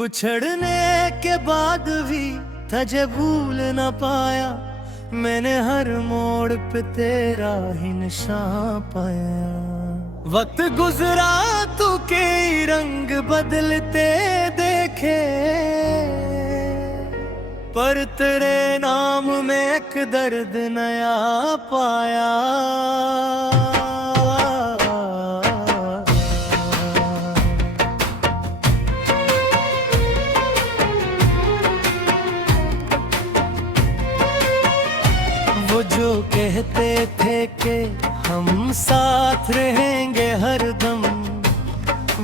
बिछड़ने के बाद भी तुझे भूल न पाया, मैंने हर मोड़ पे तेरा ही निशान पाया। वक्त गुजरा तू के रंग बदलते देखे, पर तेरे नाम में एक दर्द नया पाया। वो जो कहते थे कि हम साथ रहेंगे हरदम,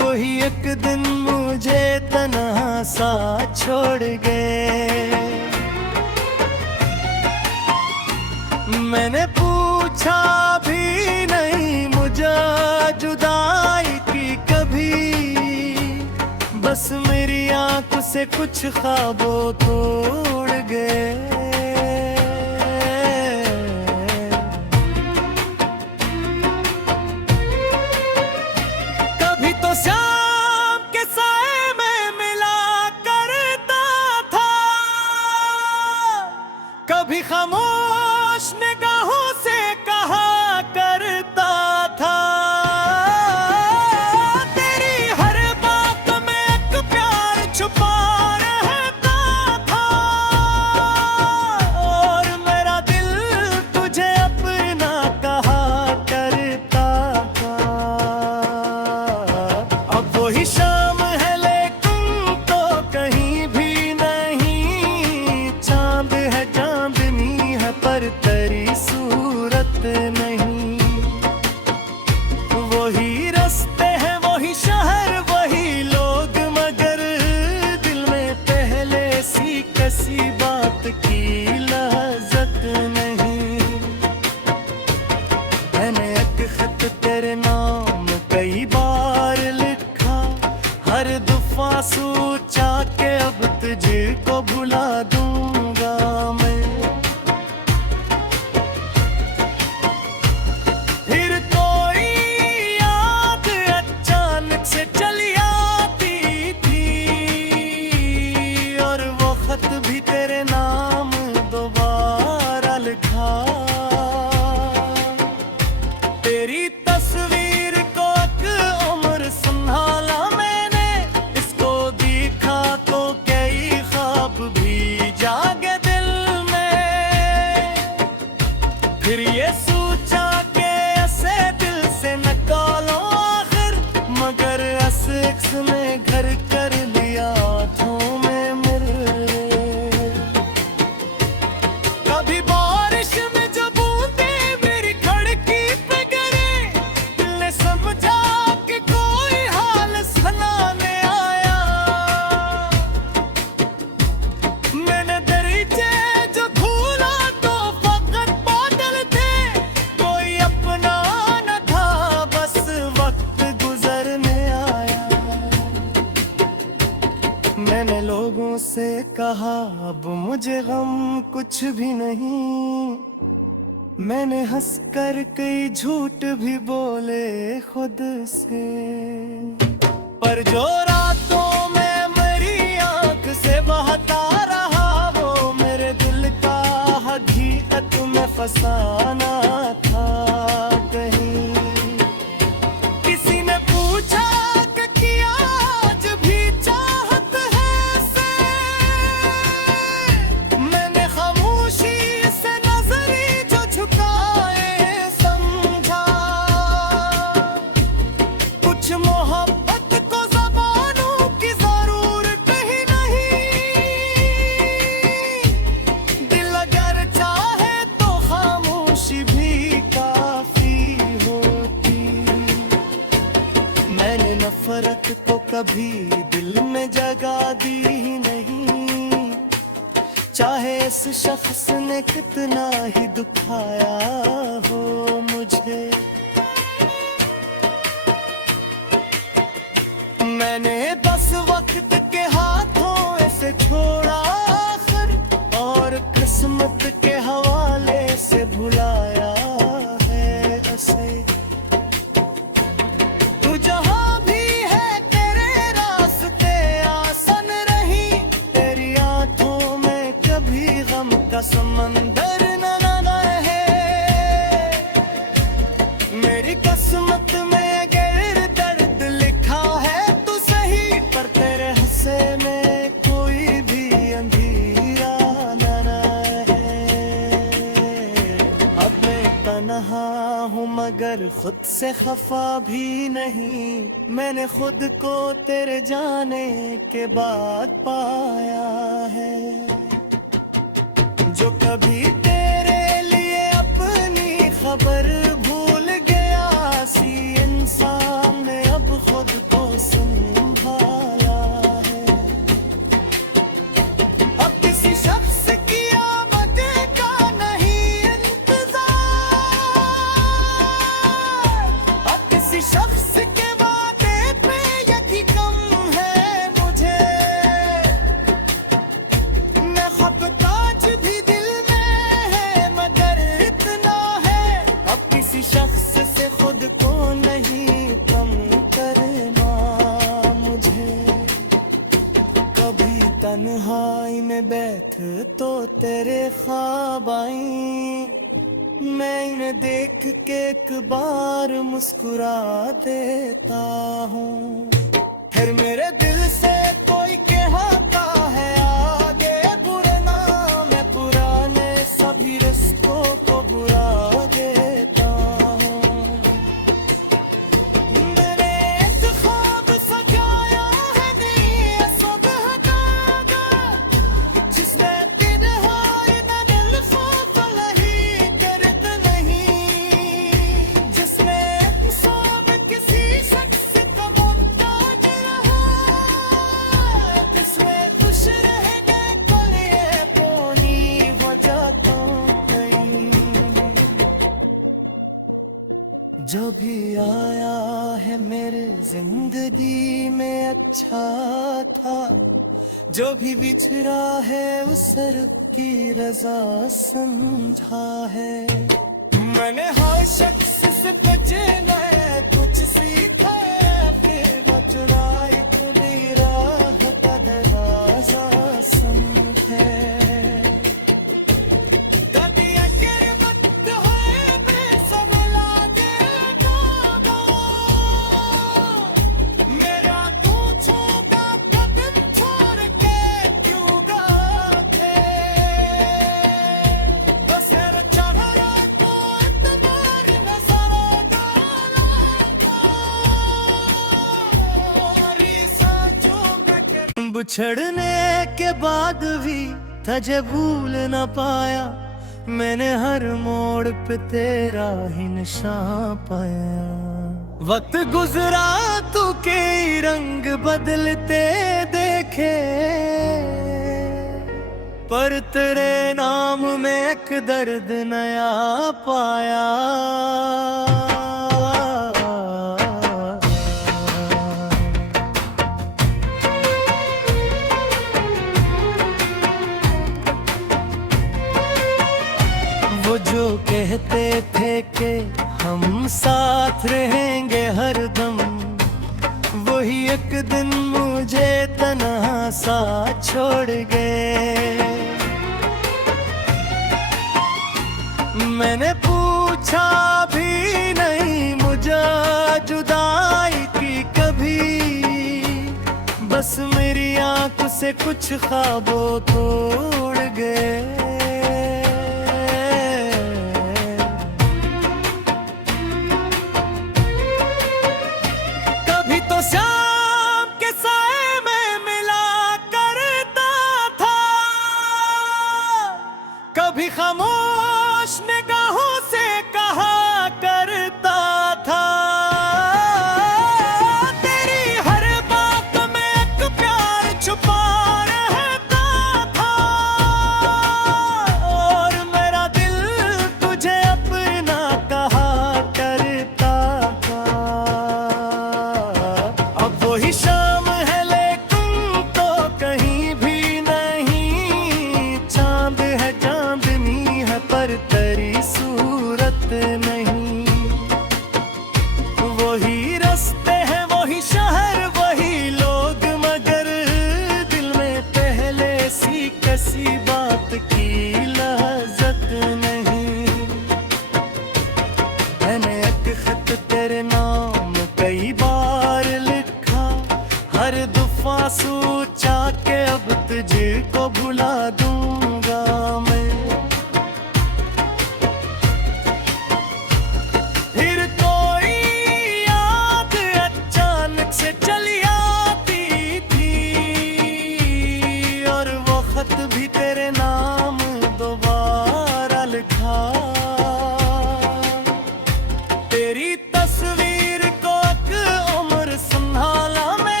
वही एक दिन मुझे तन्हा सा छोड़ गए। मैंने पूछा भी नहीं मुझे जुदाई की कभी, बस मेरी आंख से कुछ ख्वाबों को उड़ गए। शाम के साए में मिला करता था, कभी खामोश निगाहों से कहा करता था। तेरी हर बात में एक प्यार छुपा रहता था, और मेरा दिल तुझे अपना कहा करता था। वही शाम है लेकिन तो कहीं भी नहीं, चांद है चांदनी है पर तेरी सूरत नहीं। वही रास्ते हैं वही शहर वही लोग, मगर दिल में पहले सी किसी बात की लहज़त नहीं। मैंने एक खत तेरे नाम कई बार लिखा, हर दफा सोचा के अब तुझको भुला दूंगा मैं। फिर कोई याद अचानक से चली आती थी, और वो खत भी तेरे नाम दोबारा लिखा। तेरी तस्वीर को एक उम्र संभाला मैंने, इसको देखा तो कई ख्वाब भी जागे दिल में। फिर ये सोचा कि ऐसे दिल से निकालो आखिर, मगर ऐसे ने घर कर लिया आँखों में मेरे। कभी बारिश में जब बूंदे मेरी खिड़की पे गिरे, दिल ने समझा कि कोई हाल सुनाने आया। मैंने दरीचे जो खोला तो फकत बादल थे, कोई अपना न था बस वक्त गुजरने आया। मैंने लोगों से कहा अब मुझे गम कुछ भी नहीं, मैंने हंसकर कई झूठ भी बोले खुद से। पर जो रातों में मेरी आंख से बहता रहा, वो मेरे दिल का हकीकत में फसाना था कहीं। किसी ने पूछा कि क्या आज भी चाहत है से, मैंने खामोशी से नजरी जो झुकाए समझा। कुछ मोहब्बत को ज़बानों की ज़रूरत ही नहीं, दिल अगर चाहे तो खामोशी भी काफी होती। मैंने नफरत को कभी दिल में जगा दी ही नहीं, चाहे इस शख्स ने कितना ही दुखाया हो मुझे। मैंने बस वक्त के हाथों ऐसे छोड़ा आखिर, और किस्मत के हवाले से भुलाया है ऐसे। तू जहां भी है तेरे रास्ते आसन मगर खुद से खफा भी नहीं, मैंने खुद को तेरे जाने के बाद पाया है। जो कभी तेरे लिए अपनी खबर भूल गया, सी इंसान ने अब खुद को संभाला है। अब किसी शख्स की आमद का नहीं इंतजार, अब किसी शख्स के वादे पे यकीन कम है मुझे। मैं खपताज भी दिल में है मगर इतना है, अब किसी शख्स से खुद को नहीं कम करना मुझे। कभी तन्हाई में बैठ तो तेरे ख्वाब आई, मैं इन्हें देख के एक बार मुस्कुरा देता हूँ। फिर मेरे दिल से कोई कहता है आगे बढ़ना, मैं पुराने सभी रिश्तों को बुरा देता हूँ। मैंने एक ख्वाब सजाया है नीं सुबह का, जिसमें तन्हाई न दिल खौफ लही करत नहीं, जिसमें इंसान किसी शख्स का मोहताज रहा, जिसमें खुश रहने के लिए कोई वजह तो नहीं। जो भी आया है मेरे जिंदगी में अच्छा था, जो भी बिछड़ा है उस रब की रजा समझा है। मैंने हर शख्स से कुछ नया कुछ सीखा, फिर बचड़ा एक राह का दरवाजा समझे। कभी अगर वक्त होए बेसब लागे गाना, मेरा तू छूटा कदम छोड़ के क्यों गाते। बस तेरा चेहरा को इतबार नजर डाला, और सांसों में बिछड़ने के बाद भी तुझे भूल न पाया, मैंने हर मोड़ पे तेरा ही निशान पाया। वक्त गुजरा तू के रंग बदलते देखे, पर तेरे नाम में एक दर्द नया पाया। वो जो कहते थे कि हम साथ रहेंगे हरदम, वही एक दिन मुझे तन्हा सा छोड़ गए। मैंने पूछा भी नहीं मुझे जुदाई की कभी, बस मेरी आंख से कुछ ख्वाबों को उड़ गए। कभी तो शाम के साए में मिला करता था, कभी खामोश निगाहों से कहा करता था। तेरी हर बात में एक प्यार छुपा रहता था, और मेरा दिल तुझे अपना कहा करता था। अब वही शाम है लेकिन तो कहीं भी नहीं, चांद है चांदनी है पर तेरी सूरत नहीं। वही रास्ते हैं वही शहर वही लोग, मगर दिल में पहले सी किसी बात की लहज़त नहीं। मैंने एक खत तेरे नाम कई बार लिखा, हर दफा सोचा के अब तुझको भुला दूंगा मैं। फिर तो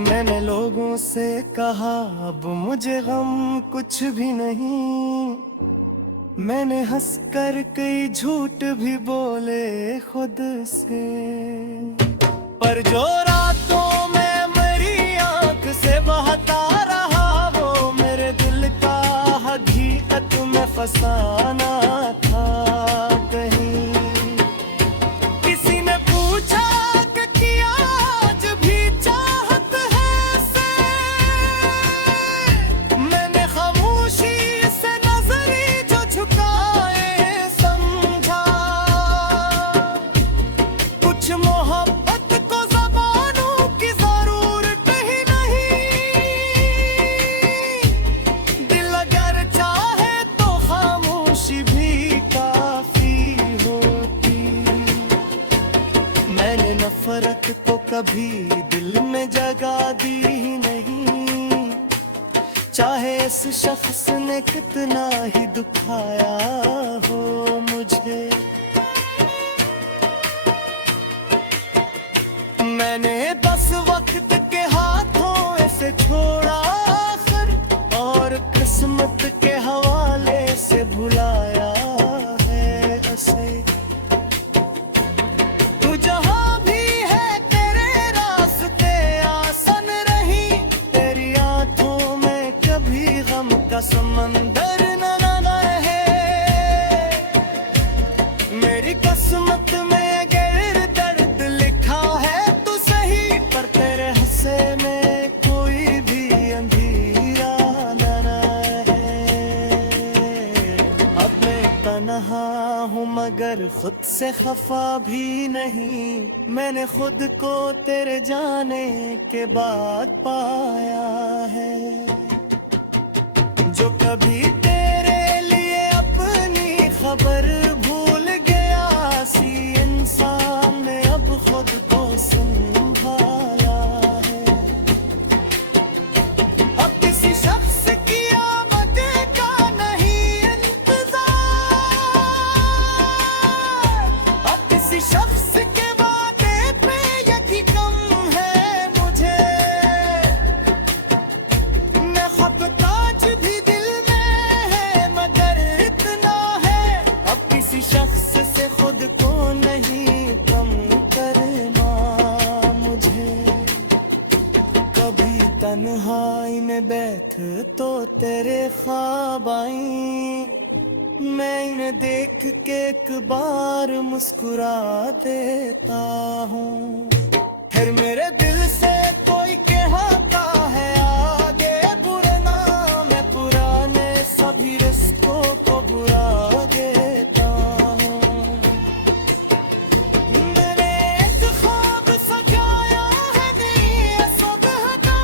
मैंने लोगों से कहा अब मुझे गम कुछ भी नहीं, मैंने हंसकर कई झूठ भी बोले खुद से, पर जो रातों में मेरी आंख से बहता रहा वो मेरे दिल का हकीकत में फसाना था कहीं। किसी ने पूछा कि क्या आज भी चाहत है से, मैंने खामोशी से नजरी जो झुकाए समझा, कुछ मोहब्बत को ज़बानों की ज़रूरत ही नहीं, दिल अगर चाहे तो खामोशी भी काफी होती। मैंने नफरत को कभी दिल में जगा दी ही नहीं, चाहे इस शख्स ने कितना ही दुखाया हो मुझे। मैंने बस वक्त के हाथों इसे छोड़ा आखिर, और किस्मत के हवाले से भुलाया है उसे। तू जहां भी है तेरे रास्ते आसान रही, तेरी आंखों में कभी गम का समंदर न रहे। मेरी किस्मत में गैर दर्द लिखा है तू सही, पर तेरे हंसे में कोई भी अंधेरा न रहे। अब मैं तन्हा हूँ मगर खुद से खफा भी नहीं, मैंने खुद को तेरे जाने के बाद पाया है। जो कभी तेरे लिए अपनी खबर भूल गया सी इंसान ने अब खुद को संभाला है। अब किसी शख्स की आमद का नहीं इंतजार, अब किसी शख्स के वादे पे यकीन कम है मुझे। मैं ख्वाबताज भी दिल में है मगर इतना है, अब किसी शख्स से खुद को नहीं कम करना मुझे। कभी तन्हाई में बैठ तो तेरे ख्वाब आई, मैं इन्हें देख के एक बार मुस्कुरा देता हूँ। फिर मेरे दिल से कोई कहता है आगे बुरना, मैं पुराने सभी रिश्तों को बुरा देता हूँ। मैंने एक ख्वाब सजाया है नी सुबह का,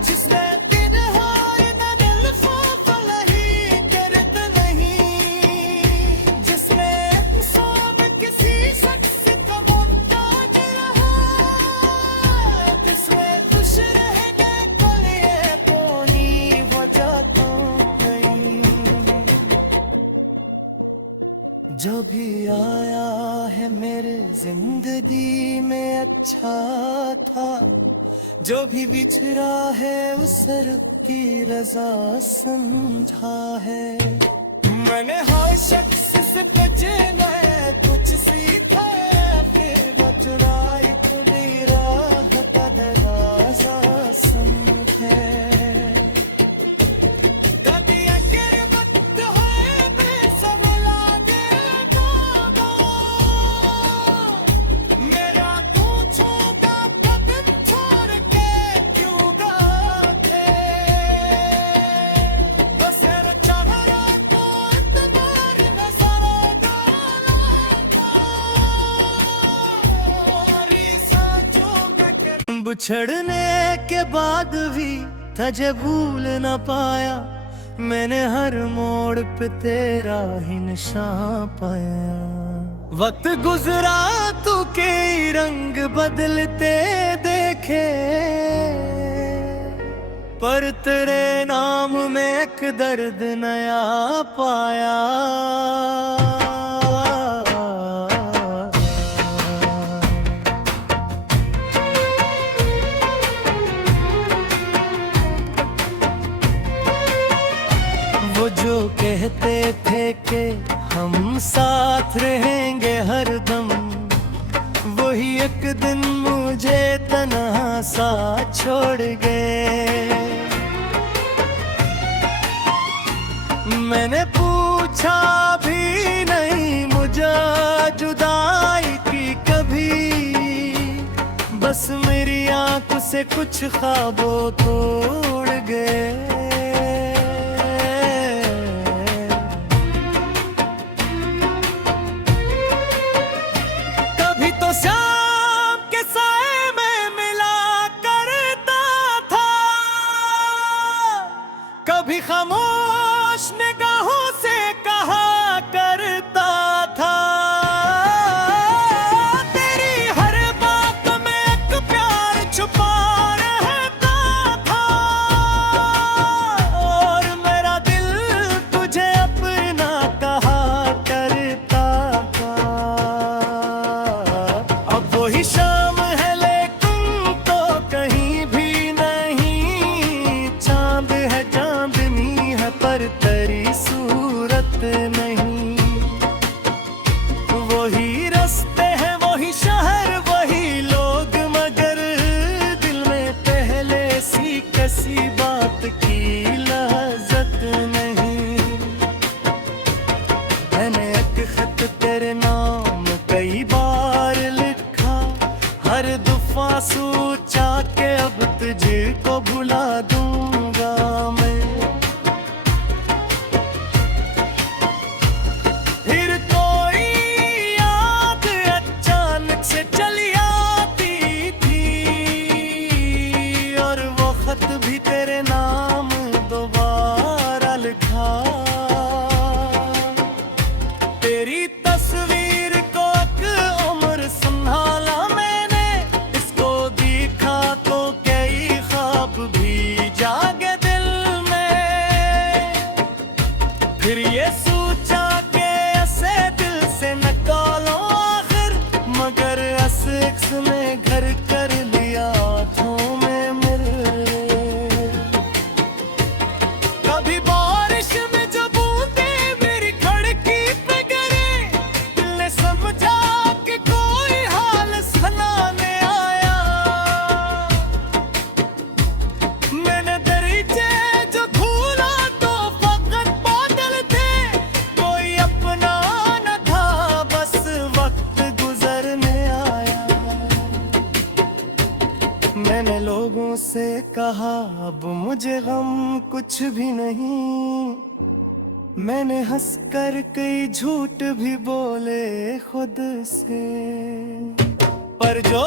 जिसमें तन्हाई न दिल खौफ लही दर्द नहीं, जिसमें इंसान किसी शख्स का मोहताज रहा, जिसमें खुश रहने के लिए कोई वजह तो नहीं। जो भी आया है मेरे जिंदगी में अच्छा था, जो भी बिछड़ा है उस रब की रजा समझा है। मैंने हर शख्स से कुछ नया कुछ सीखा, फिर बचड़ाई थोड़ी राह का दरवाजा समझे। कभी अगर वक्त है बेसब लागे बाबा, मेरा तू छूटा कदम छोड़ के क्यों गाते। बस मेरा चेहरा को इतबार नजर डाला, और सांसों में बिछड़ने के बाद भी तुझे भूल न पाया, मैंने हर मोड़ पे तेरा ही निशान पाया। वक्त गुजरा तू के रंग बदलते देखे, पर तेरे नाम में एक दर्द नया पाया। कहते थे कि हम साथ रहेंगे हरदम, वही एक दिन मुझे तन्हा सा छोड़ गए। मैंने पूछा भी नहीं मुझे जुदाई की कभी, बस मेरी आंखों से कुछ ख्वाबों को उड़ गए। कभी तो शाम के साए में मिला करता था, कभी खामोश निगाहों से कहा करता था, तेरी हर बात में एक प्यार छुपा रहता था, और मेरा दिल तुझे अपना कहा करता था। अब वही शाम है लेकिन तो कहीं भी नहीं, चांद है चांदनी है पर तेरी सूरत नहीं। वही रास्ते हैं वही शहर वही लोग, मगर दिल में पहले सी किसी बात की लहज़त नहीं। मैंने एक खत तेरे नाम कई बार लिखा, हर दफा सोचा के अब तुझको भुला दूंगा मैं। फिर कोई याद अचानक से चली आती थी, और वो खत भी तेरे नाम दोबारा लिखा। तेरी तस्वीर को एक उम्र संभाला मैंने, इसको देखा तो कई ख्वाब भी जागे दिल में। फिर ये सोचा कि ऐसे दिल से निकालो आखिर, मगर अक्स ने घर कर लिया आँखों में मेरे। कभी बारिश में जब बूंदें मेरी खिड़की पे गिरे, दिल ने समझा कि कोई हाल सुनाने आया। मैंने दरीचे जो खोला तो फकत बादल थे, कोई अपना न था बस वक्त गुजरने आया। मैंने लोगों से कहा अब मुझे गम कुछ भी नहीं, मैंने हंसकर कई झूठ भी बोले खुद से, पर जो